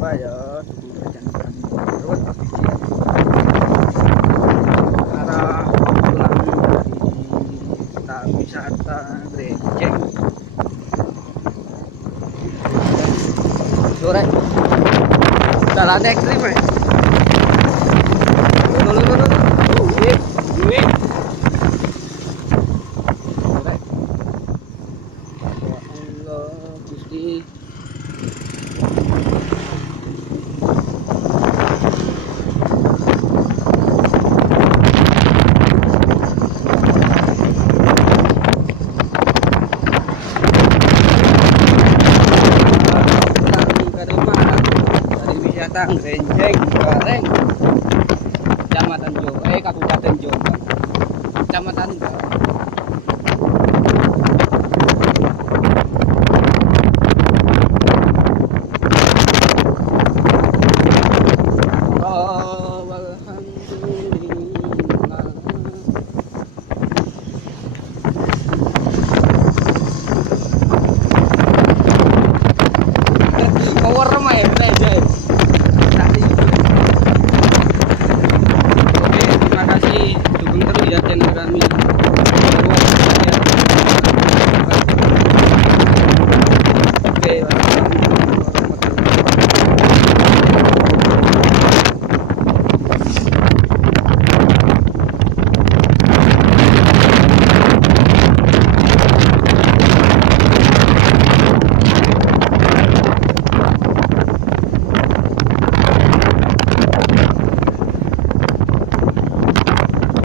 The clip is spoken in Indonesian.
lupa ya, dukung terus terus arah pulang dari wisata Grenjeng sore jalan ekstrim ya. Grenjeng, Bareng, Kabupaten Jombang, Kecamatan